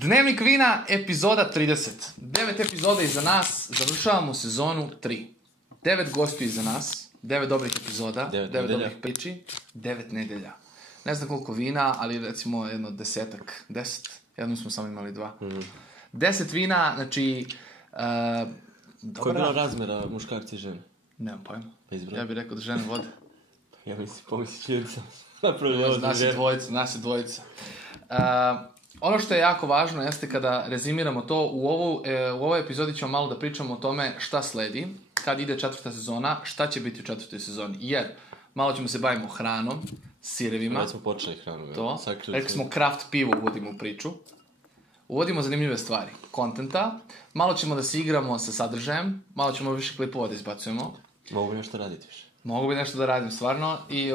Dnevnik vina, epizoda 30. 9 epizoda iza nas, završavamo sezonu 3. 9 gostiju iza nas, 9 dobrih epizoda, 9 dobrih priči, 9 nedelja. Ne znam koliko vina, ali recimo jedno 10. Jednom smo samo imali 2. 10 vina, znači... Koja je bila razmjera muškarci i žene? Nemam pojma. Ja bih rekao da žene vode. Ja mislim, pomisli činjenica. Nas je dvojica. Ono što je jako važno jeste kada rezimiramo to, u ovoj epizodi ćemo malo da pričamo o tome šta sledi, kad ide 4. sezona, šta će biti u 4. sezoni. Jer malo ćemo se bavimo hranom, sirevima. Već smo počeli hranom. To. Rekli smo craft pivo uvodimo u priču. Uvodimo zanimljive stvari. Kontenta. Malo ćemo da se igramo sa sadržajem. Malo ćemo više klipova da izbacujemo. Mogu bi nešto raditi više. Mogu bi nešto da radim, stvarno. I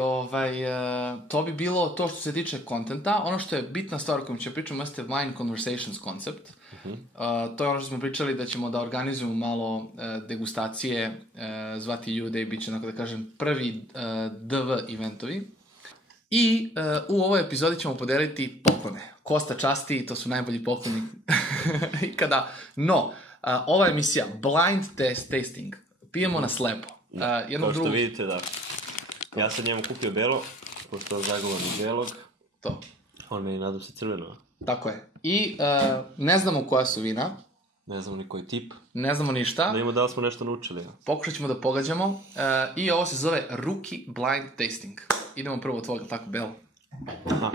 to bi bilo to što se tiče kontenta. Ono što je bitna stvar o kojom ćemo pričamo jeste Wine Conversations koncept. To je ono što smo pričali da ćemo da organizujemo malo degustacije, zvati ljude i bit će, onako da kažem, prvi DV eventovi. I u ovoj epizodi ćemo podeliti poklone. Kosta časti, to su najbolji pokloni ikada. No, ova emisija, blind tasting, pijemo na slepo. Kao što vidite, da. Ja sam njemu kupio belo, pošto je zagovornik belog. To. On meni nadam se crveno. Tako je. I ne znamo koja su vina. Ne znamo ni koji tip. Ne znamo ništa. Da imamo da li smo nešto naučili. Pokušat ćemo da pogađamo. I ovo se zove Rookie Blind Tasting. Idemo prvo od tvoga, tako belo. Aha.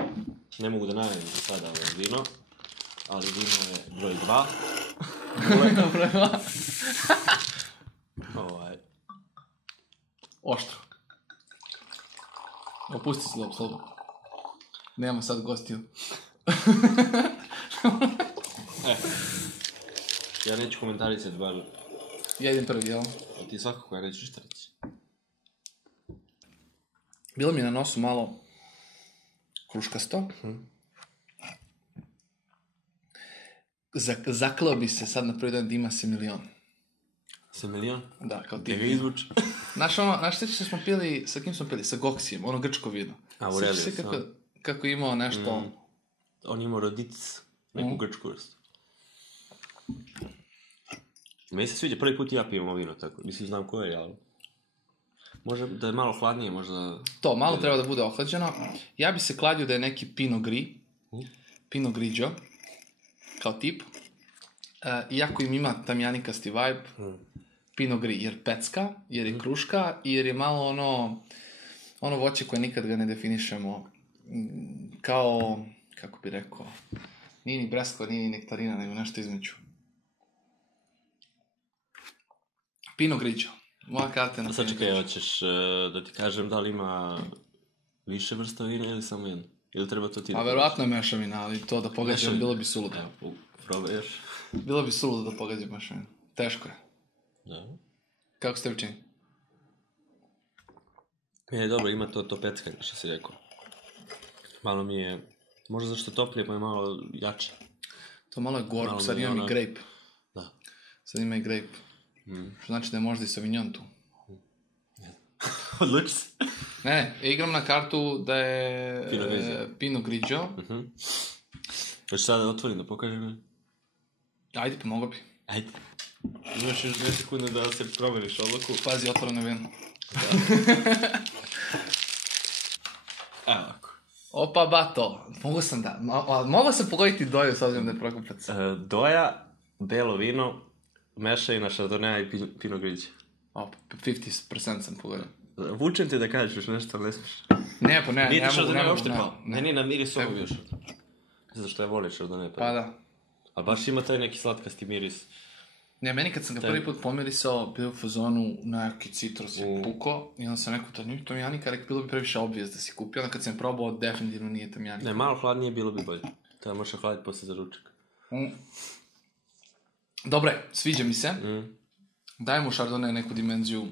Ne mogu da najavim za sada ovo vino. Ali vino je broj 2. Broj 2. Oštro. Opusti se slobodno. Nema sad gostiju. Ja neću komentarisati bar. Ja idem prvi, jel? A ti svakako ja neću ništa reći. Bilo mi je na nosu malo kruškasto. Zaklao bi se sad na prvi dan da ima Semillon. Semillon? Da, kao ti. Gdje ga izvuči? Znaš, sjećaš se smo pili, sa kim smo pili? Sa Goksijem, ono grčko vino. Aurelius. Sjećaš se kako imao nešto... On imao rodic, neku grčku vrstu. Meni se sviđa, prvi put ja pijem ovo vino, tako. Mislim, znam koje je, ali... Može da je malo hladnije, možda... To, malo treba da bude ohlađeno. Ja bi se kladio da je neki Pinot Gris. Pinot Grigio. Kao tip. Iako im ima tamjanikasti vibe. Pinot Gris, jer pecka, jer je kruška, jer je malo ono voće koje nikad ga ne definišemo. Kao, kako bi rekao, nije ni breskva, nije ni nektarina, nego nešto između. Pinot Grigio. Moja karta na Sad čekaj, hoćeš da ti kažem da li ima više vrsta vina ili samo jedno? Ili treba to ti da... A verovatno je mešavina, ali to da pogađam bilo bi suludo. Evo, probaj još. Bilo bi suludo da pogađam mešavinu. Teško je. Da. Kako ste učini? Dobro, ima to peckanje, što si rekao. Malo mi je, možda zašto toplije, pa je malo jače. To malo je gorko, sad imam i grape. Da. Sad ima i grape. Što znači da je možda i Sauvignon tu. Odluči se. Ne, igram na kartu da je Pinot Grigio. Hoćeš sada da otvorim, da pokažem mi? Ajde, pomogo bi. Ajde. Imaš još 2 sekunde da se promeniš odluku. Pazi, otvoreno vino. Evo ovako. Opa, bato. Mogu sam pogoditi Doju s obzirom da je prokupac. Doja, belo vino, mešavina Chardonnay i Pinot Grigio. Opa, 50% sam pogodio. Vučem te da kažeš nešto, ali ne smiješ. Ne mogu. Nije Chardonnay uopšte pao. Meni na miris ovo bio Chardonnay. Zato što ja volim Chardonnay. Pa da. Ali baš ima taj neki slatkasti miris. Ne, meni kad sam ga prvi put pomirisao, bio u fazonu neki citrus je puko i onda sam rekao, to nije tamjanika, rekao, bilo bi previše obvijest da si kupio, onda kad sam probao, definitivno nije tamjanika. Ne, malo hladnije bilo bi bolje. Treba možeš hladiti posle za ručak. Dobre, sviđa mi se. Dajmo Chardonnay neku dimenziju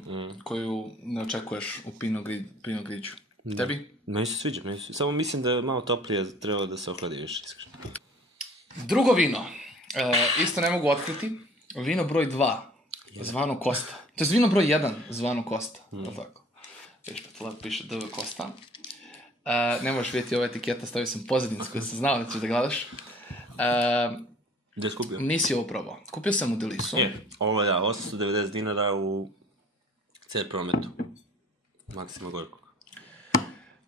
koju ne očekuješ u Pinot Grigio. Tebi? Meni se sviđa. Samo mislim da je malo toplije treba da se ohladi više. Drugo vino. Isto ne mogu otkriti. Vino broj 2, zvano Kosta. To je vino broj 1, zvano Kosta. Tako. Viš, pa to lepo piše DV Kosta. Ne možeš vidjeti ova etiketa, stavio sam pozadnicu koju sam znao da ćeš da gledaš. Gdje si kupio? Nisi ovo probao. Kupio sam u Delisu. Ovo je 890 dinara u CR Prometu. Maksima Gorkog.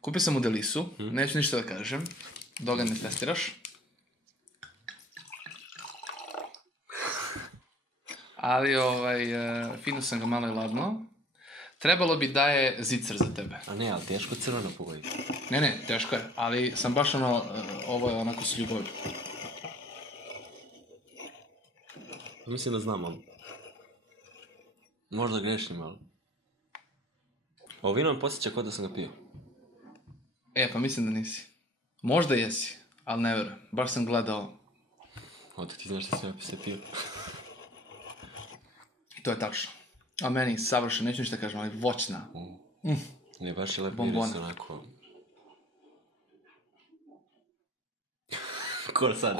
Kupio sam u Delisu, neću ništa da kažem, dok ga ne testiraš. Ali fino sam ga malo i ladno. Trebalo bi da je zicer za tebe. A ne, ali teško crveno pogoji. Ne, teško je, ali sam baš ovo je onako s ljubavlju. Mislim da znam, ali možda grešim, ali ovo vino me podsjeća kod da sam ga pio. Pa mislim da nisi. Možda jesi, ali ne verujem. Baš sam gledao. Oto ti znaš što sam ja se pio. To je tačno. A meni savršeno, neću ništa kažem, ali voćna. Ne, baš je lepo Bombona. miris onako. Ko sad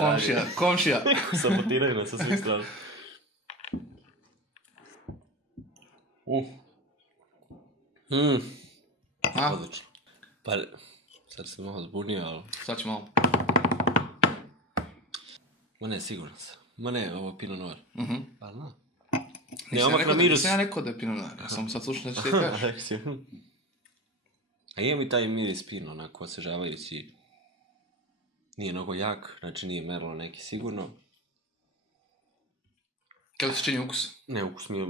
Komšija. Sabotiraju nas sa svih strana. Odlično. Pa, sad sam malo zbunio, ali... Sad ću malo. Ma ne, siguran sam. Ma ne, ovo je Pinot Noir. Pa da. Nisam ja rekao da je Pinot Noir. Ja sam sad slušao da ću ti kažeš. A ima mi taj miris Pinot, onako osvežavajući. Nije mnogo jak, znači nije merlo neki sigurno. Kako se čini ukus? Ne, ukus mi je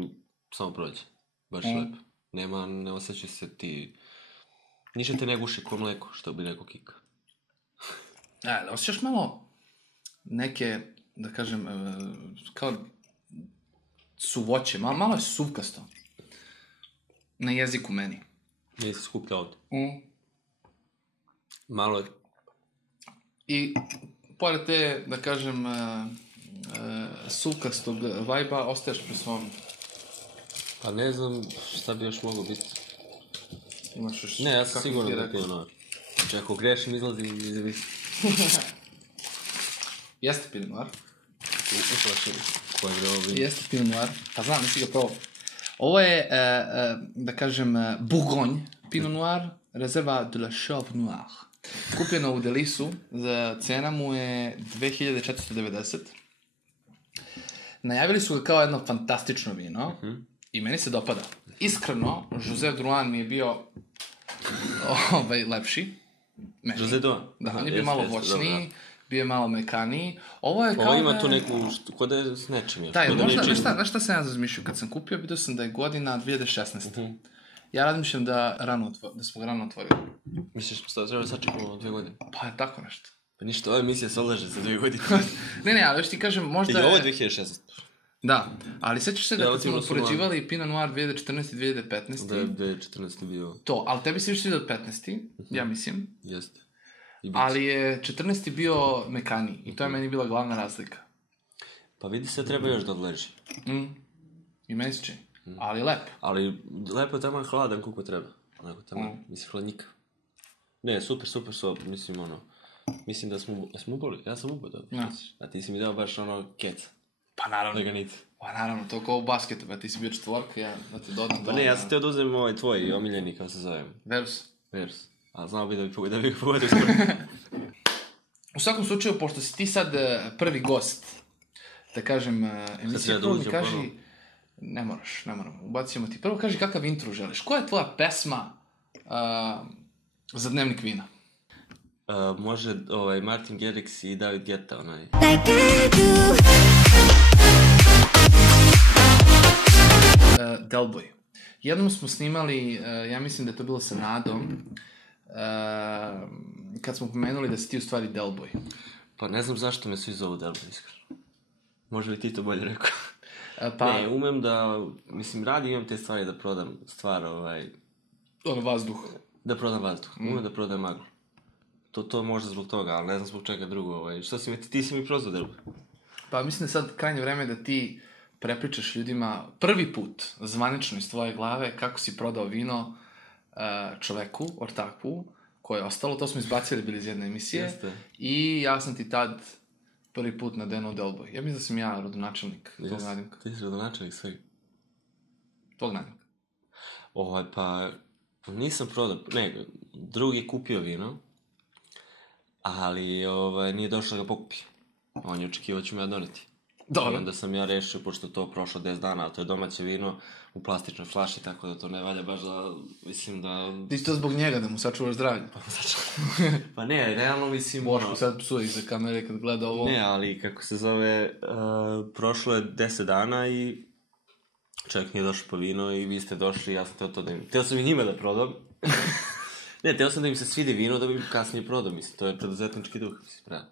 samo prođe. Baš lepo. Ne osjeća se ti... Ništa te ne guši ko mleko, što bi rekao Kika. Osjećaš malo neke, da kažem, kao suvoće, malo je suvkasto. Na jeziku meni. Nije se skuplja ovdje. Malo je... I pored te, da kažem, suvkastog vajba, ostaješ pri svom. Pa ne znam šta bi još moglo biti. Imaš još... Ne, ja sam siguran da je Pinot Noir. Znači, ako grešim, izlazim iz emisije. Jeste Pinot Noir. Uplašim. Ko je ovo vidio? Jeste Pinot Noir. Pa znam, nisi ga probao. Ovo je, da kažem, Bourgogne Pinot Noir, rezerva de la Chauve Noir. Kupljeno u Delisu, cena mu je 2490. Najavili su ga kao jedno fantastično vino i meni se dopada. Iskreno, José Drouhin mi je bio lepši. José Drouhin? Da, on je bio malo voćniji, bio je malo mekaniji. Ovo je kao ovo ima tu neku, kod da je s nečim još. Da, možda šta sam ja razmišljao kad sam kupio, vidio sam da je godina 2016. Ja razmišljam da smo ga rano otvorili. Misliš da treba sačekamo 2 godine? Pa je tako nešto. Pa ništa, ova emisija se odlaže za 2 godine. Ne, ali još ti kažem, možda je... I ovo je 2016. Da, ali sećaš se da kad smo upoređivali Pinot Noir 2014 i 2015. Da je 2014 bio... To, ali tebi si više vidio 15. Ja mislim. Jeste. Ali je 14. bio mekaniji i to je meni bila glavna razlika. Pa vidi se treba još da odleži. I meni se čini. Ali lepo. Ali lepo je tamo hladan koliko treba. Onako tamo, mislim, hladnika. Ne, super, mislim, mislim da smo upali. Ja sam upao dobro. A ti si mi dao baš keca. Pa naravno. Leganice. Pa naravno, to kao u basketu, ti si bio četvorka, ja da ti dodam. Pa ne, ja sam teo da uzem ovaj tvoj omiljeni, kao se zovem. Verus. A znao bi da bi pogodio skoro. U svakom slučaju, pošto si ti sad prvi gost, da kažem, emisije, prvo mi kaži... Ne moram. Ubacimo ti. Prvo kaži kakav intro želiš. Koja je tvoja pesma za dnevnik vina? Može Martin Garrix i David Guetta, onaj. Delboy. Jednom smo snimali, ja mislim da je to bilo sa Nadom, kad smo pomenuli da si ti u stvari Delboy. Pa ne znam zašto me svi zovu Delboy, iskreno. Može bi ti to bolje rekao. Ne, umem da, mislim, radi imam te stvari da prodam vazduh. Da prodam vazduh. Umem da prodam maglu. To možda zbog toga, ali ne znam zbog čega drugo. Što si mi, ti si mi prozvao Delboy? Pa mislim da sad krajnje vreme da ti prepričaš ljudima prvi put, zvanično iz tvoje glave, kako si prodao vino čoveku, ortaku, koje je ostalo. To smo izbacili bili iz jedne emisije. Jeste. I ja sam ti tad prvi put na Denu Delboj. Ja mislim da sam ja rodonačelnik tvog nadimka. Ti si rodonačelnik svega? Tvog nadimka. Pa nisam prodao, ne, drugi je kupio vino, ali nije došao da ga pokupi. On je očekivao ću me ja doneti. Dobro. I onda sam ja rešio, pošto to prošlo 10 dana, a to je domaće vino u plastičnoj flaši, tako da to ne valja baš da, mislim da... Ti si to zbog njega, da mu sačuvaš zdravlje. Pa ne, realno mislim... Boško sad psuje iza kamere kad gleda ovo. Ne, ali kako se zove, prošlo je 10 dana i čovjek nije došao po vino i vi ste došli i ja sam to da im... Teo sam i njima da prodam. Ne, teo sam da im se svidi vino da bi kasnije prodao, mislim, to je preduzetnički duh, mislim, pravi.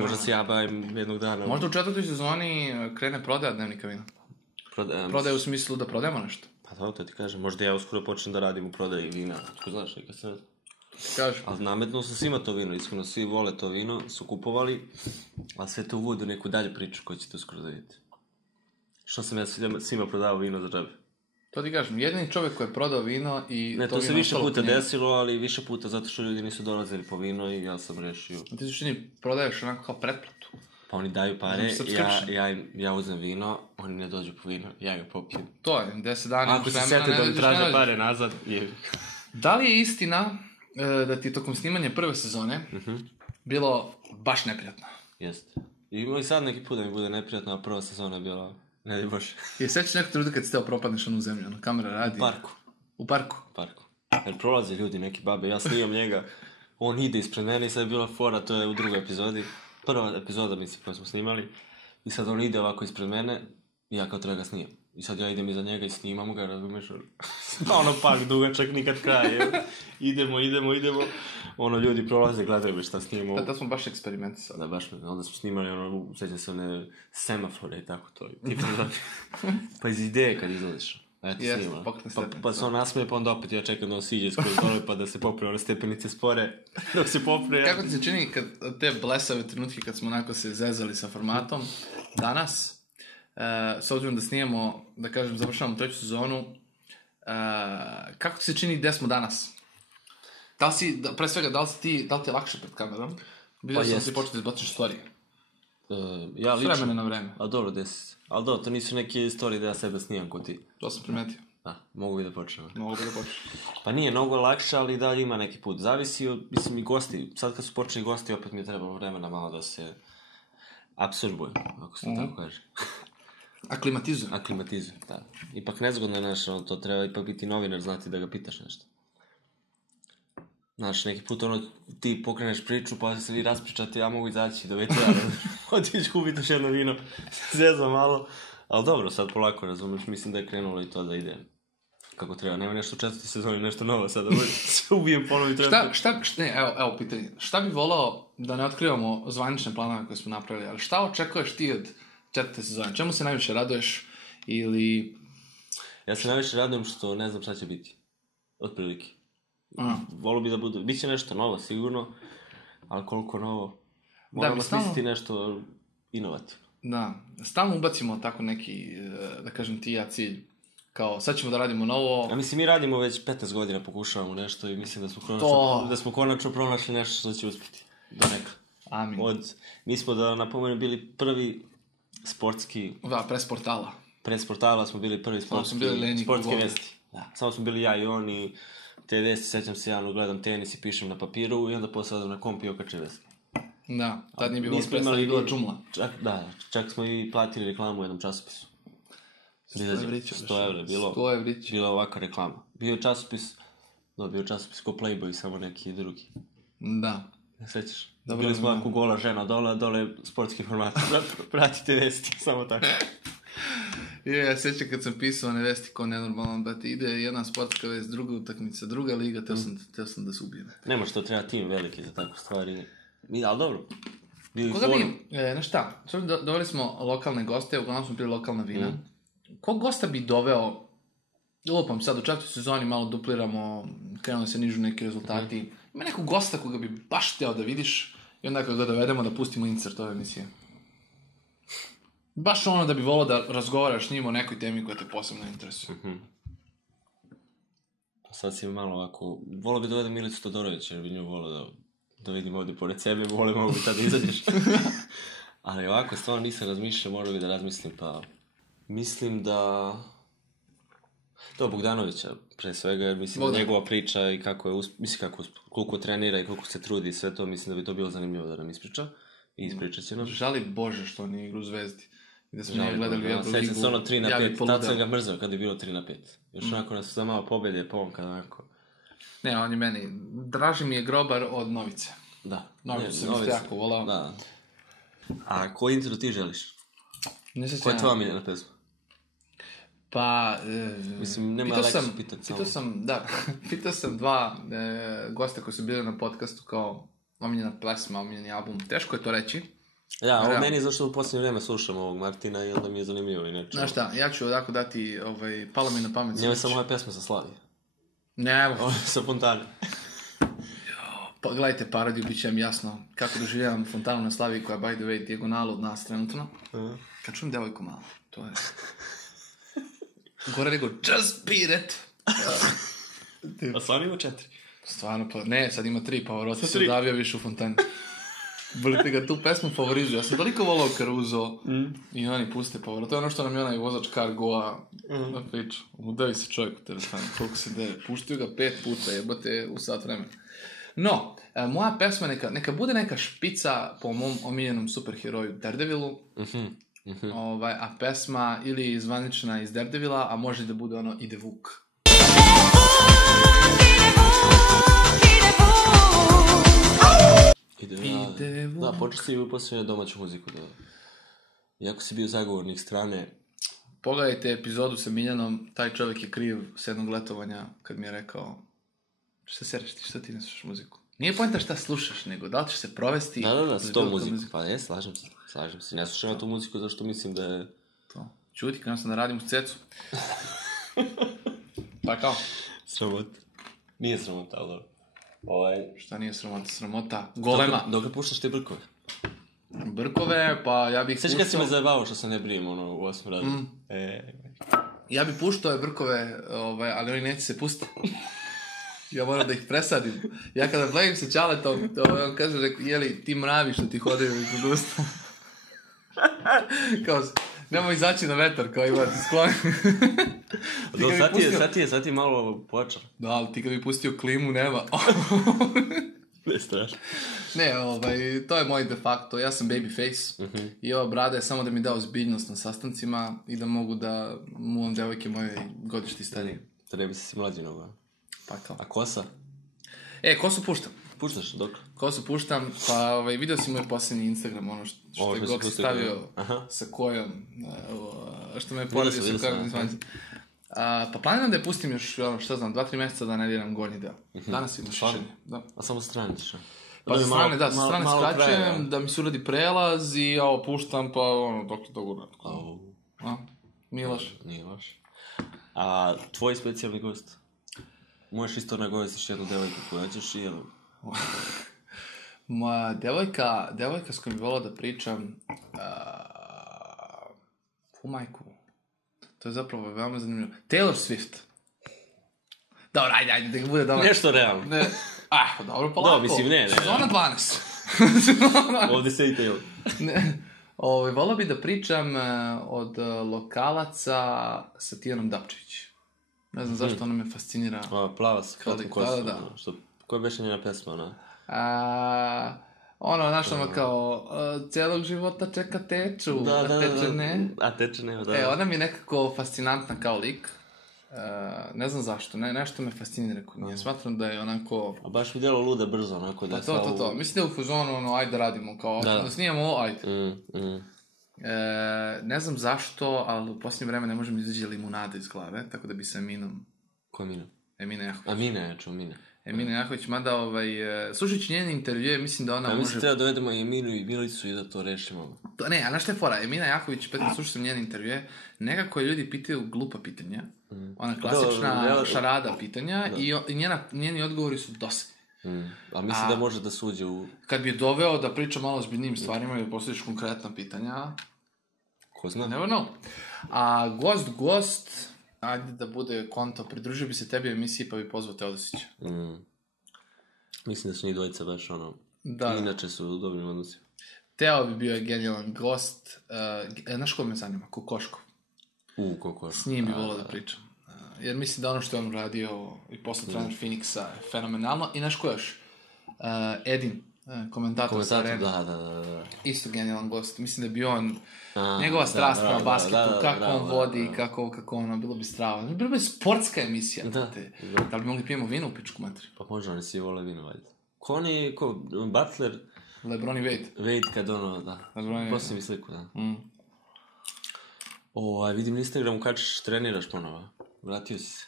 Možda se ja bavim jednog dana. Možda u 4. sezoni krene prodaja dnevnika vina. Prodaja u smislu da prodajemo nešto. Pa to ti kažem, možda ja uskoro počnem da radim u prodaji vina. Tko znaš, nekad se... Kažeš. Ali nametno su svima to vino, iskreno svi vole to vino, su kupovali, ali sve to uvodi u neku dalju priču koju ćete uskoro da vidite. Što sam ja svima prodavao vino za džabe. To ti kažem, jedini čovjek koji je prodao vino i... Ne, to se više puta desilo, ali više puta zato što ljudi nisu dolazili po vino i ja sam rešio... A ti suštini prodaješ onako kao pretplatu. Pa oni daju pare, ja uzem vino, oni ne dođu po vino, ja ga popijem. To je, 10 dana... Ako se sete da mi traže pare nazad, je... Da li je istina da ti je tokom snimanja prve sezone bilo baš neprijatno? Jeste. I sad neki put da mi bude neprijatno, a prva sezona je bila... Ne di bože. I sećaš nekog trenutka kad si teo propadneš onu zemlju, ono kamera radi... U parku. U parku? U parku. Jer prolaze ljudi, neki babe, ja snimam njega, on ide ispred mene i sad je bila fora, to je u drugoj epizodi. Prva epizoda, mislim, koju smo snimali. I sad on ide ovako ispred mene i ja kao treba ga snimam. I sad ja idem iza njega i snimam ga, razumiješ? Ono pak dugačak, nikad kraj, idemo. Ono, ljudi prolaze, gledaju me šta snimamo. Da smo baš eksperimentisali. Da, baš, onda smo snimali, ono, sećam se one semafore i tako to. Pa iz ideje kad izlaziš. Eto, snima. Pa se on nasmeje, pa onda opet ja čekam da on siđe skroz dole, pa da se popne one stepenice spore, dok se popne. Kako ti se čini kad te blesave trenutke kad smo onako se zezali sa formatom, danas, s obzirom da snijamo, da kažem, završavamo 3. sezonu, kako ti se čini gde smo danas? Da li si, pre svega, da li ti je lakše pred kamerom? Vidio sam da si početi da izbaciš storije. Ja lično. S vremena na vreme. Ali dobro, desi. Ali dobro, to nisu neke storije da ja sebe snimam ko ti. To sam primetio. Da, mogu bi da počnem. Pa nije mnogo lakše, ali dalje ima neki put. Zavisi od, mislim, i gosti. Sad kad su počeli gosti, opet mi je trebalo vremena malo da se apsorbujem, ako se tako kaže. Aklimatizujem, da. Ipak nezgodno je nešto, to treba ipak biti novinar, znati da ga pitaš nešto. Znaš, neki put ono, ti pokreneš priču, pa se vi raspričate, ja mogu izaći do večera, otići kupiti još jedno vino, zezva malo. Ali dobro, sad polako, razumiješ, mislim da je krenulo i to da ide kako treba. Nema nešto u 4. sezoni, nešto novo sad, da se ubijem ponovo i treba... Evo pitanje, šta bi volao da ne otkrivamo zvanične planove koje smo napravili, ali šta očekuješ ti od 4. sezone? Čemu se najviše raduješ ili... Ja se najviše radujem što ne znam šta će biti, otprilike. Volio bi da bude, bit će nešto novo sigurno, ali koliko novo, moramo smisliti nešto inovativno. Da, stalno ubacimo tako neki, da kažem ti ja cilj, kao sad ćemo da radimo novo. A mislim, mi radimo već 15 godina, pokušavamo nešto i mislim da smo konačno pronašli nešto što će uspjeti. Do neka. Amin. Mi smo da napomenem bili prvi sportski... Da, press portala smo bili prvi sportske vesti. Da. Samo smo bili ja i on i te vesti, sećam se, javno gledam tenis i pišem na papiru i onda posle odam na komp i okačem vesti. Da, tad nije bilo predstavlja, bila džumla. Čak smo i platili reklamu u jednom časopisu. 100 evra, bila ovaka reklama. Bio je časopis ko Playboy, samo neki drugi. Da. Ne sećaš? Bili smo ovako gola žena dole sportski format. Pratite vesti, samo tako. Ja sećam kad sam pisao one vesti kao nenormalno, brate, ide jedna sportska vest, druga utakmica, druga liga, teo sam da se ubijem. Nema što, treba tim veliki za takve stvari. Ali dobro. Koga bi, znaš šta, doveli smo lokalne goste, uglavnom smo pili lokalna vina. Kog gosta bi doveo, lupam sad, u 4. sezoni malo dupliramo, krenuo se nižu neki rezultati. Ima nekog gosta koga bi baš hteo da vidiš i onda kada ga dovedemo da pustimo insert ove emisije. Baš ono da bi volao da razgovaraš s njim o nekoj temi koja te posebno interesuje. Sad si malo ovako... Volao bi dovedem Milicu Todorović, jer bi nju volao da da vidim ovdje pored sebe, mogu bi tada izađeš. Ali ovako, stvarno nisam razmišljao, morao bi da razmislim, pa... Mislim da... To Bogdanovića, pre svega, jer mislim da njegova priča i kako je, koliko trenira i koliko se trudi i sve to, mislim da bi to bilo zanimljivo da nam ispriča. I ispričat će nam. Žali Bože što nije igru Zvezdi. I da smo nije gledali jednu ligu. Sveća se ono 3-5, tad sam ga mrzao kad je bilo 3-5. Još onako nas za malo pobjede, pa on kad onako... Ne, on je meni, draži mi je Grobar od Novice. Da. Novice sam isto jako volao. Da. A koji intro ti želiš? Koja je tvoja miljena pesma? Pa, mislim, nema Aleksu pitati samo. Pitao sam dva gosta koji su bili na podcastu kao omiljena pesma, omiljeni album. Teško je to reći. Ja, ovo meni je zašto u posljednje vrijeme slušam ovog Martina i onda mi je zanimljivo i neče. Znaš šta, ja ću odako dati, palo mi na pamet. Njeva je samo moja pesma sa Slavi. Ne, ovo sa Fontane. Pa, gledajte parodiju, bit će vam jasno kako doživljavam Fontanu na Slavi koja je by the way dijagonalu od nas trenutno. Kad čujem devojku malo, to je... Gore nego, just beat it! A stvarno ima 4? Stvarno, pa ne, sad ima 3, pa Roti se odavio više u Fontani. Bolite ga tu pesmu favorizuju. Ja sam toliko volao Caruso i oni puste Power. To je ono što nam je onaj vozač Cargoa na priču. Udavi se čovjek u telefonu. Koliko se deve. Puštaju ga 5 puta, jebate u sat vremena. No, moja pesma neka bude neka špica po mom omiljenom superheroju Daredevilu. A pesma ili zvanična iz Daredevila, a može da bude ono Ide Vuk. Da, počeo si u posljednje domaću muziku. Da. Iako si bio zagovornik strane... Pogledajte epizodu sa Miljanom, taj čovjek je kriv s jednog letovanja kad mi je rekao šta sereš ti, šta ti ne slušaš muziku? Nije poenta šta slušaš, nego da li ćeš se provesti... Da, s tom muziku. Pa je, slažem se. Ne slušam tu muziku zašto mislim da je... To. Čuti, kada sam da radim u cecu. Pa kao? Sramota. Nije sramota, ali... Šta nije sramota? Golema. Dok puštaš te brkove? Brkove, pa ja bih puštao... Sveći kad si me zajebavao što sam ne brijem u 8 radu. Ja bih puštao brkove, ali oni neće se pustiti. Ja moram da ih presadim. Ja kada gledam sa Ćaletom, on kaže, jeli, ti mravi što ti hodaju iz usta. Kao, nemoj izaći na vetar, kao imati skloni. Sad ti je malo počar. Da, ali ti kad bi pustio klimu, nema. Ne strašno. Ne, to je moj de facto. Ja sam babyface i ova brada je samo da mi da ozbiljnost na sastancima i da mogu da muvam devojke moje godišti starije. Treba si mlađi noga. Pa kao. A kosa? Kosu puštam. Puštaš, dok? Kosu puštam, pa video si moj posljednji Instagram, ono što je Gok stavio sa kojom, što me je poredio sa kojom izvanjim. Pa planiram da je pustim još, 2-3 mjeseca da ne diram gornji deo. Danas je šišenje. A samo strane ćeš? Pa sa strane skraćujem, da mi se uradi prelaz i ja ovo puštam, pa dok to gurno. Nije loš. A tvoj specijalni gost? Možeš isto nagovestiš jednu devojku koju ćeš i jednu? Moja devojka s kojom bi volao da pričam, majku. To je zapravo veoma zanimljivo. Taylor Swift. Dobro, ajde, da ga bude dobro. Nešto realno. Dobro, polako. Da, mislim, ne. Sezona 12. Ovdje se i Taylor. Volao bi da pričam od lokalaca sa Tijanom Dapčević. Ne znam zašto ona me fascinira. Plava s kratkom kosom. Koja je beše njena pesma, ona? Znaš ono kao, cijelog života čeka teču, a teče ne. A teče ne, da. Ona mi je nekako fascinantna kao lik. Ne znam zašto, nešto me fascinira kod nje. Smatram da je onako... A baš mi djelo lude brzo, onako da je to. Mislim da je u fuzonu, ajde radimo, kao, da snijemo ovo, ajde. Ne znam zašto, ali u posljednje vreme ne možem izađe limunada iz glave, tako da bi se Eminom... Ko Emina? Emina Jahović. Emina Jahović, mada slušajući njene intervjue, mislim da ona može... Mislim treba dovedemo i Eminu i Milicu i da to rešimo. Ne, a znaš šta je fora? Emina Jahović, slušao sam njene intervjue, nekako ljudi pitaju glupa pitanja, ona klasična šarada pitanja i njeni odgovori su dosadni. A mislim da može da suđe u... Kad bi je doveo da priča malo o zbiljnim stvarima i da postaviš konkretna pitanja... Ko zna? Never know. A gost... Ajde da bude konto, pridružio bi se tebi u emisiji pa bi pozvao Teodosića. Mislim da su njih dvojica baš Da. Inače su u dobrim odnosima. Teo bi bio genijalan gost. Znaš ko me zanima? Kokoškov. Kokoškov. S njim bi volao da pričam. Jer mislim da ono što je on radio i posle trener Phoenixa je fenomenalno. I znaš ko još? Edin, komentator sa Arene. Da. Isto genijalan gost. Mislim da je bio on, njegova strast prema basketu, kako on vodi, kako ono, bilo bi strava. Bilo bi sportska emisija. Da li bi mogli pijemo vino u pičku materi? Pa možda, oni svi vole vino, valjda. Ko Butler? LeBron i Wade. Wade kad ono, da. Poslije mi sliku, da. Vidim na Instagramu kad treniraš ponovo. Vratio si se.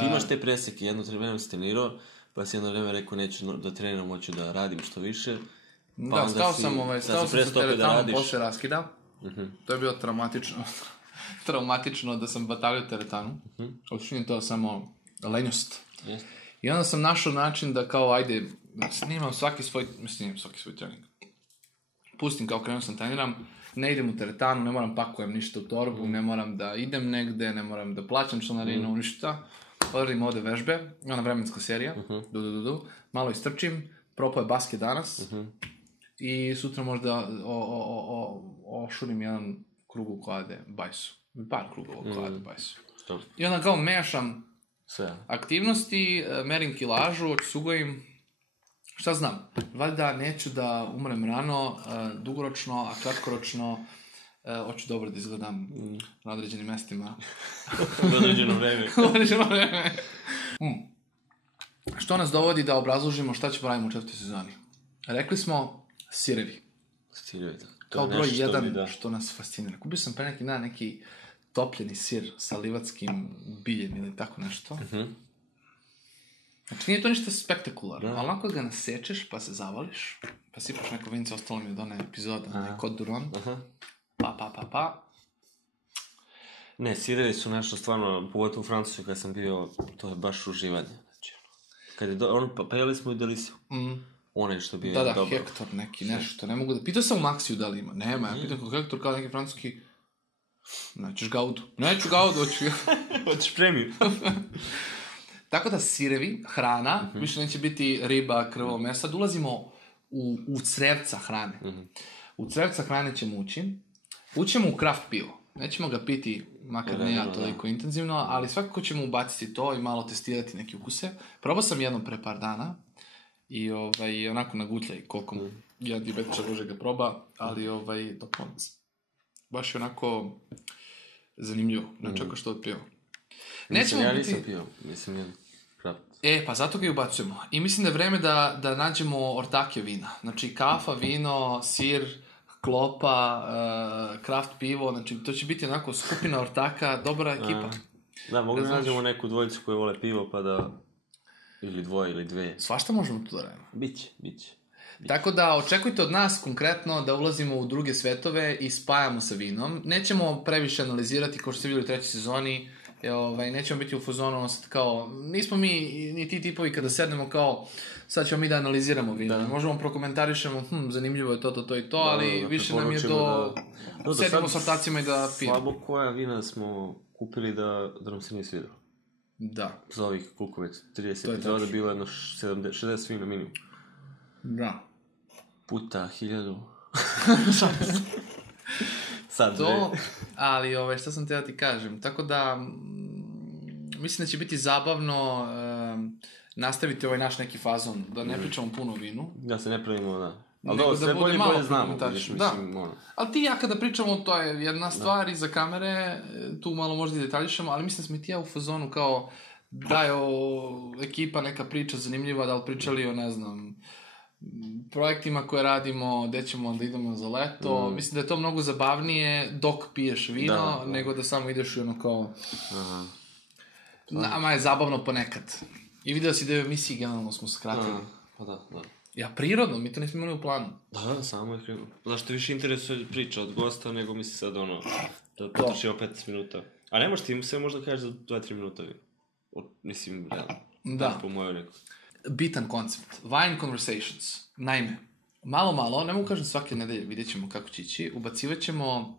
Ti imaš te preseke, jedno vreme si trenirao, pa si jedno vreme rekao neću da treniram, hoću da radim što više. Da, stao sam sa teretanom posle raskida. To je bilo traumatično da sam batalio teretanu. Očinio to samo lenjost. I onda sam našao način da kao, ajde, snimam svaki svoj trening. Pustim kao krenuo sam treniram, ne idem u teretanu, ne moram pakujem ništa u torbu, ne moram da idem negde, ne moram da plaćam članarinu, ništa. Odradim ovde vežbe, ona vremenska serija, malo istrčim, propao je basket danas i sutra možda ošurim jedan krug u klade bajsu. Par krugova u klade bajsu. I onda kao mešam aktivnosti, merim kilažu, odsugojim. Šta znam, valjda neću da umrem rano, dugoročno, a kratkoročno hoću dobro da izgledam na određenim mestima. Na određeno vreme. Što nas dovodi da obrazložimo šta ćemo raditi u 4. sezoni? Rekli smo sirevi. Sirevi, da. Kao broj 1 što nas fascinira. Kupio sam pre neki dan neki topljeni sir sa livatskim biljem ili tako nešto. Znači, nije to ništa spektakularno, ali onako ga nasečeš, pa se zavališ, pa sipaš neko vince, ostalo mi od one epizode, Côte d'Iron, pa. Ne, sirevi su nešto stvarno, pogotovo u Francuskoj kad sam bio, to je baš uživanje. Znači, kad je pa jeli smo i Delisiju. Onaj što bi je dobro. Da, Hektor neki, nešto, ne mogu da... Pitao sam u Maxiju da li ima, nema, ja pitam kao Hektor kao neki francuski... Nećeš gaudu. Neću gaudu, hoću... Hoćeš premiju. Tako da sirevi, hrana, više neće biti riba, krvo, meso. Sad ulazimo u crevca hrane. U crevca hrane ćemo ući. Ućemo u kraft pivo. Nećemo ga piti, makar ne ja toliko intenzivno, ali svakako ćemo ubaciti to i malo testirati neke ukuse. Probao sam jednom pre par dana i onako nagutljaj koliko jedan diabetičar može ga proba, ali baš je onako zanimljivo. Ne čekao što od piva. Ja nisam pio, mislim jedan kraft. Pa zato ga i ubacujemo. I mislim da je vreme da nađemo ortake vina. Znači kafa, vino, sir, klopa, kraft pivo, znači to će biti onako skupina ortaka, dobra ekipa. Da, mogli nađemo neku dvojicu koji vole pivo pa da... Ili dvoje ili dve. Svašta možemo tu da radimo. Biće. Tako da očekujte od nas konkretno da ulazimo u druge svetove i spajamo sa vinom. Nećemo previše analizirati kao što ste vidjeli u 3. sezoni. Nećemo biti u fazonu kao, nismo mi ni ti tipovi kada sednemo kao sad ćemo mi da analiziramo vino. Možemo prokomentarišemo, zanimljivo je to i to, ali više nam je sedimo s ortacima i da pijemo. Slabo koja vina smo kupili da nam se nije svidjelo. Da. Za ovih koliko već 30 epizoda bilo jedno 60 vina minimum. Da. Puta 1000. Sad to, ali šta sam te da ti kažem, tako da mislim da će biti zabavno nastaviti ovaj naš neki fazon, da ne pričamo puno o vinu. Da se ne pravimo, da. Ali da sve bolje znamo. Ali ti i ja kada pričamo, to je jedna stvar iza kamere, tu malo možda i detaljišemo, ali mislim da smo i ti ja u fazonu kao da je ekipa neka priča zanimljiva, da li pričali o, ne znam, projektima koje radimo, gde ćemo da idemo za leto. Mislim da je to mnogo zabavnije dok piješ vino, nego da samo ideš i ono kao... Nama je zabavno ponekad. I vidio si da je u emisiji generalno smo skratili. Pa da. Ja, prirodno, mi to nismo imali u planu. Da, samo je prirodno. Zašto više interesuje priča od gosta, nego misli sad ono, da potrošimo 15 minuta. A ne možeš ti sve možda kažeš za 2-3 minuta. Mislim, realno. Da. Po mojoj nekoj. Bitan koncept. Wine Conversations. Naime, malo, ne mogu kažem svake nedelje, vidjet ćemo kako će ići, ubacivat ćemo,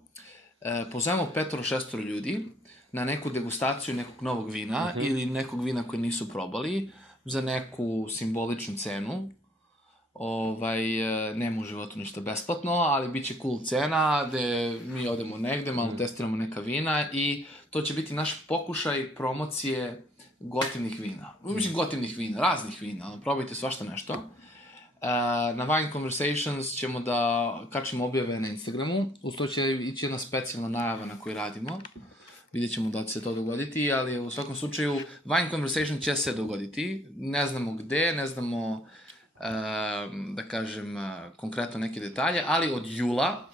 pozovemo 5-6 ljudi na neku degustaciju nekog novog vina ili nekog vina koje nisu probali za neku simboličnu cenu. nema u životu ništa besplatno, ali bit će cool cena, gde mi odemo negde, malo testiramo neka vina i to će biti naš pokušaj promocije gotivnih vina. Mislim, gotivnih vina, raznih vina, probajte svašta nešto. Na Wine Conversations ćemo da kačimo objave na Instagramu, uz to će ići jedna specijalna najava na kojoj radimo. Vidjet ćemo da će se to dogoditi, ali u svakom slučaju Wine Conversation će se dogoditi. Ne znamo gde, ne znamo, da kažem, konkretno neke detalje, ali od jula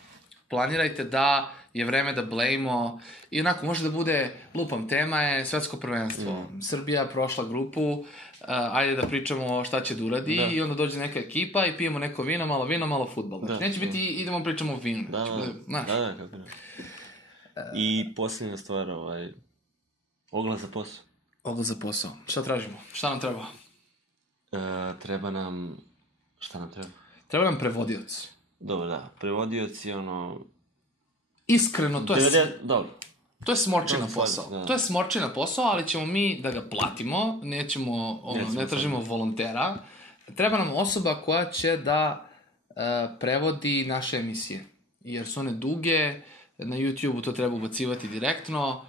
planirajte da je vreme da blejimo i onako može da bude, lupam, tema je svetsko prvenstvo. Srbija prošla grupu, ajde da pričamo šta će da uradi i onda dođe neka ekipa i pijemo neko vino, malo fudbal. Znači, neće biti idemo pričamo o vinu. Da, kako ne. I posljednja stvar, oglas za posao. Oglas za posao. Šta tražimo? Šta nam treba? Treba nam... Šta nam treba? Treba nam prevodioc. Dobro, da. Prevodioc je Iskreno, to je... Dobro. To je smorčina posao. Da. To je smorčina posao, ali ćemo mi da ga platimo, ne tražimo volontera. Treba nam osoba koja će da prevodi naše emisije. Jer su one duge, na YouTube-u to treba ubacivati direktno.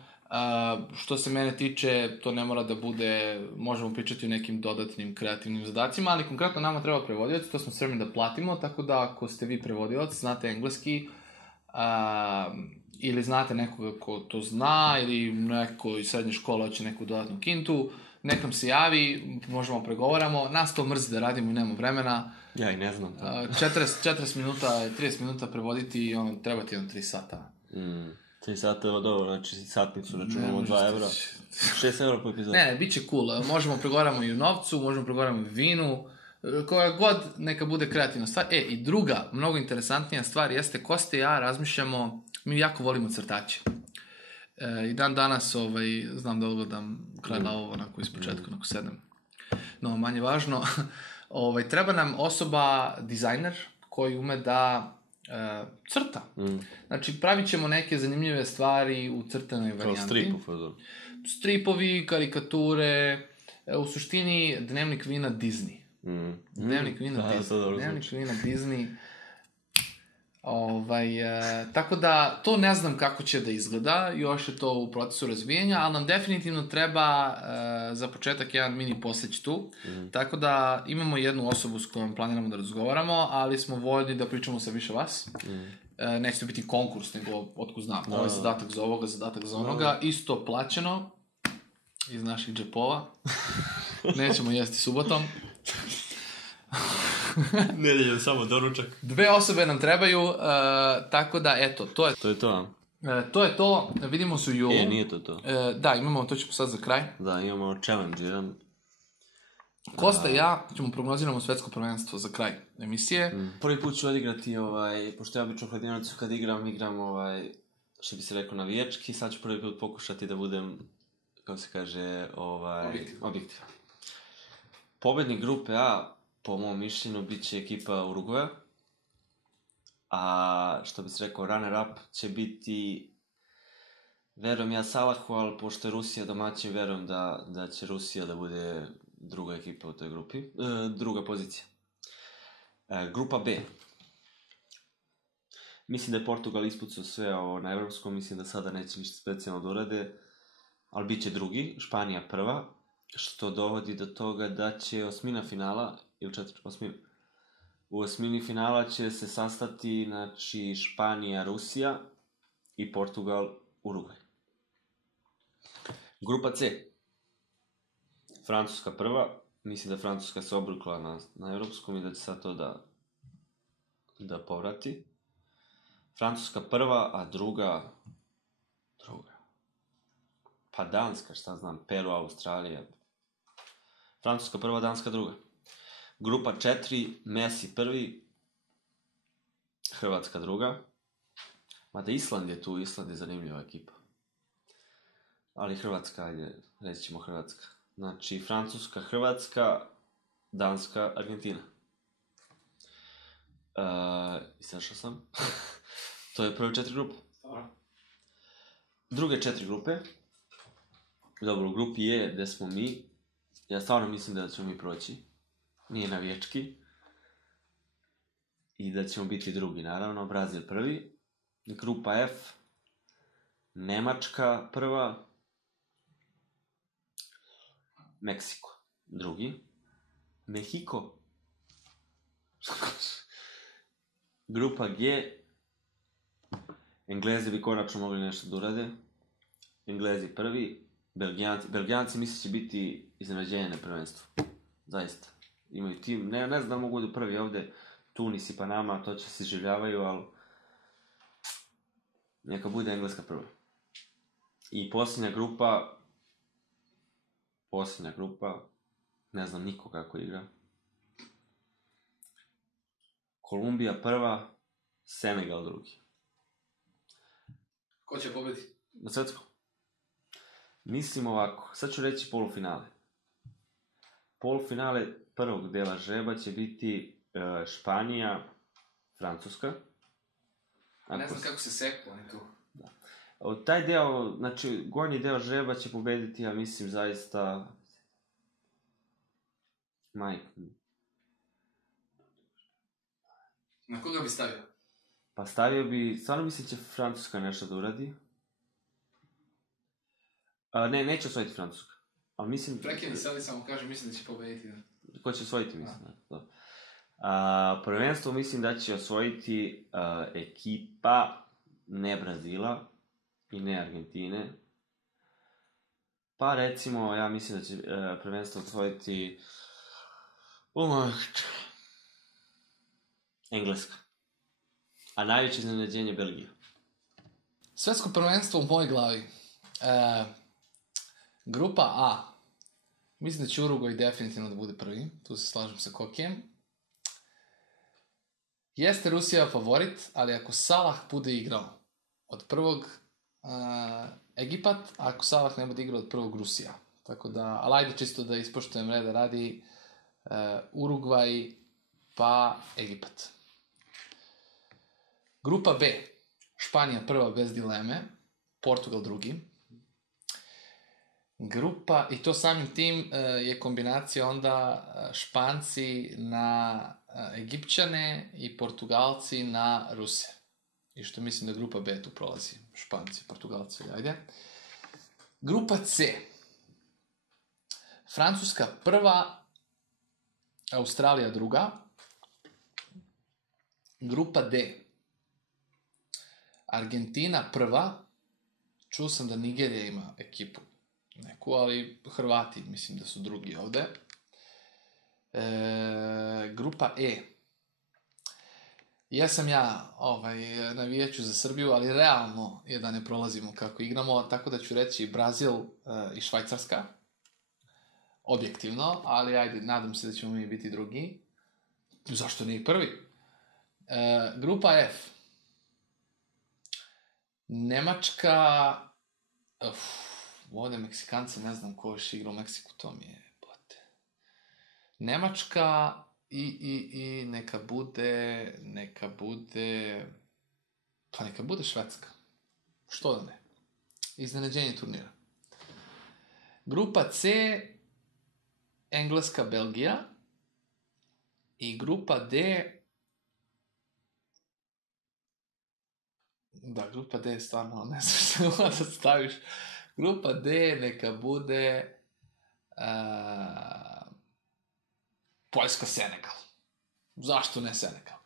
Što se mene tiče, to ne mora da bude, možemo pričati o nekim dodatnim kreativnim zadacima, ali konkretno nama treba prevodioc, to smo spremni da platimo, tako da ako ste vi prevodilac, znate engleski, ili znate nekoga ko to zna, ili neko iz srednje škole hoće neku dodatnu kintu, nekam se javi, možemo pregovaramo, nas to mrzi da radimo i nemamo vremena. Ja i ne znam. 40 minuta, 30 minuta prevoditi i treba ti 3 sata. 3 sata je dobro, znači satnicu računamo 2 evra. 6 evra po epizodu. Ne, bit će cool. Možemo pregovaramo i u novcu, možemo pregovaramo i u vinu. Koja god neka bude kreativna stvar. I druga, mnogo interesantnija stvar jeste Kosta i ja razmišljamo, mi jako volimo crtače. I dan danas znam da odgledam kraj ovo onako iz početka, onako sedem. No, manje važno. Treba nam osoba, dizajner, koji ume da crta. Znači, pravit ćemo neke zanimljive stvari u crtanoj varijanti. Stripovi, karikature, u suštini dnevnik vina Disney. Dnevnik vina Disney. Tako da, to ne znam kako će da izgleda, još je to u procesu razvijenja, ali nam definitivno treba za početak jedan mini poslić tu, tako da imamo jednu osobu s kojom planiramo da razgovaramo, ali smo voljni da pričamo sa više vas. Neće to biti konkurs, nego otkud znam, ovo je zadatak za ovoga, zadatak za onoga, isto plaćeno iz naših džepova, nećemo jesti subotom. Nedeljem samo doručak. 2 osobe nam trebaju, tako da, eto, to je... To je to, to je to, vidimo se u julu. Nije to. Da, imamo, to ćemo sad za kraj. Da, imamo challenge jedan. Kosta i ja ćemo prognoziramo svetsko prvenstvo za kraj emisije. Prvi put ću odigrati, pošto ja obično hladnjenicu kad igram, što bi se rekao, navijački, sad ću prvi put pokušati da budem, kako se kaže, objektivan. Pobednik grupe A, po mom mišljenju, bit će ekipa Uruguaja. A što bi se rekao, runner up će biti, verujem ja, Salahu, ali pošto je Rusija domaćin, verujem da će Rusija da bude druga ekipa u toj grupi. Druga pozicija. Grupa B. Mislim da je Portugal ispucao sve na evropskom, mislim da sada neće ništa specijalno da urade, ali bit će drugi, Španija prva, što dovodi do toga da će osmina finala, u osmini finala će se sastati, znači, Španija, Rusija i Portugal, Urugvaj. Grupa C. Francuska prva, mislim da Francuska se obrukla na evropskom i da će sad to da povrati. Francuska prva, a druga... Pa Danska, šta znam, Peru, Australija. Francuska prva, Danska druga. Grupa 4, Messi prvi, Hrvatska druga. Mada Island je tu, Island je zanimljiva ekipa. Ali Hrvatska, ajde, reći ćemo Hrvatska. Znači, Francuska, Hrvatska, Danska, Argentina. Izašao sam. To je prve 4 grupe. Druge 4 grupe. Dobro, u grupi E, gde smo mi, ja stvarno mislim da ćemo mi proći. Nije navijački. i da ćemo biti drugi, naravno. Brazil prvi. Grupa F. Nemačka prva. Meksiko drugi. Mehiko. Grupa G. Englezi bi konačno mogli nešto da urade. Englezi prvi. Belgijanci misle će biti iznenađenje na prvenstvu. Zaista. Imaju tim. Ne znam da mogu da prvi ovde. Tunis i Panama, to će se življavaju, ali neka bude Engleska prva. I posljednja grupa, ne znam niko kako igra. Kolumbija prva, Senegal drugi. Ko će pobediti? Na svetskom. Mislim ovako, sad ću reći polufinale. Polufinale prvog dela žreba će biti Španija, Francuska. Ne znam kako se seku oni tu. Da. Taj deo, znači, gornji deo žreba će pobediti, ja mislim, zaista... Na koga bi stavio? Pa stavio bi, stvarno mislim će Francuska nešto da uradi. Neće osvojiti Francuska. Ali mislim... Prekine se, ali samo kažem, mislim da će pobediti. Da. Ko će osvojiti, mislim. Da. Prvenstvo mislim da će osvojiti ekipa ne Brazila i ne Argentine. Pa recimo, ja mislim da će prvenstvo osvojiti Engleska. A najveće iznenađenje Belgija. Svetsko prvenstvo u mojoj glavi. Grupa A. Mislim da će Urugvaj definitivno da bude prvi. Tu se slažem sa Kokijem. Jeste Rusija favorit, ali ako Salah bude igrao od prvog Egipat, a ako Salah ne bude igrao od prvog Rusija. Tako da, ali ajde čisto da ispoštujem reda radi Urugvaj pa Egipat. Grupa B. Španija prva bez dileme, Portugal drugi. Grupa, i to samim tim je kombinacija onda Španci na Egipćane i Portugalci na Ruse. I što mislim da grupa B tu prolazi. Španci, Portugalci, ajde. Grupa C. Francuska prva, Australija druga. Grupa D. Argentina prva. Čuo sam da Nigerija ima ekipu neku, ali Hrvati mislim da su drugi ovde. Grupa E. Jesam ja na vijeću za Srbiju, ali realno je da ne prolazimo kako igramo, tako da ću reći Brazil i Švajcarska. Objektivno, ali ajde, nadam se da ćemo mi biti drugi. Zašto ne i prvi? Grupa F. Nemačka... ovdje Meksikance, ne znam ko još igra u Meksiku, to mi je bote. Nemačka i neka bude Švedska. Što da ne? Iznenađenje turnira. Grupa C, Engleska, Belgija. I grupa D... Da, grupa D je stvarno, ne znam što da staviš. Grupa D neka bude Poljska, Senegal. Zašto ne Senegal?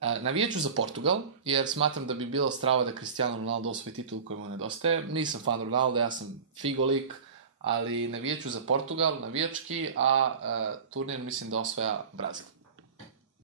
Navijeću za Portugal, jer smatram da bi bilo strava da Cristiano Ronaldo osvoji titul koji mu nedostaje. Nisam fan Ronaldo, ja sam figolik, ali navijeću za Portugal, navijački, a turnir mislim da osvaja Brazil.